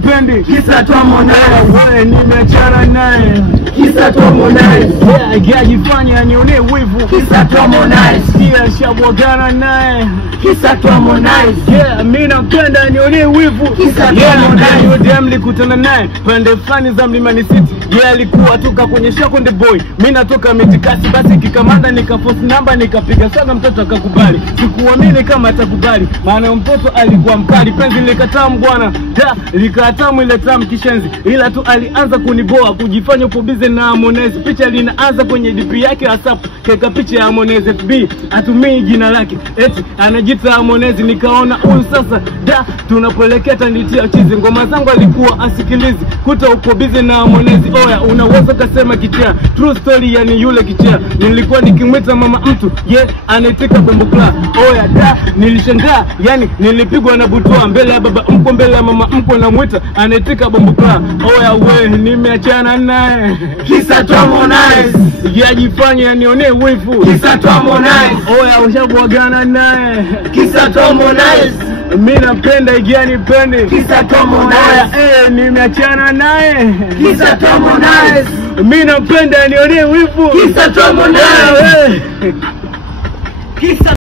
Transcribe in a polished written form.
nipendi, kisa tu Harmonize. Wewe nimeachana naye, kisa tu Harmonize. Hajifanya nione wivu, kisa tu Harmonize. Pia shabwagana naye, kisa tu Harmonize. Mimi napenda nione wivu, kisa tu Harmonize. Ndio mlikutana naye pande fulani za Mlimani City. Alikuwa toka kwenye Shakonde Boy, mimi natoka Mitikasi, basi kikamanda nikapost namba nikapiga sana, mtoto akakubali. Sikuamini kama atakubali, maana mtoto alikuwa mkali. Penzi likataa bwana, likataa ile tamu kishenzi, ila tu alianza kuniboa, kujifanya uko busy na Harmonize. Picha linaanza kwenye DP yake WhatsApp, keka picha ya Harmonize FB, atumii jina lake, eti anajiita Harmonize. Nikaona huyu sasa tunapelekea tanditia chizi, ngoma zangu alikuwa asikilizi, kuta uko busy na Harmonize. Oya, unaweza kusema kichaa, true story, yani yule kichaa nilikuwa nikimwita mama mtu, anaitika bombo kla. Oya, nilishangaa, yani nilipigwa na butwa mbele ya baba mko, mbele ya mama mko, na mwita anaitika bombo kla. Oya, we nimeachana naye, kisa tu Harmonize. Yajifanya nione wivu, kisa tu Harmonize. Oya, ushabwagana naye, kisa tu Harmonize. mimi napenda nipende, kisa tu Harmonize. Oya, nimeachana naye, kisa tu Harmonize. mimi napenda nione wivu, kisa tu Harmonize. Kisa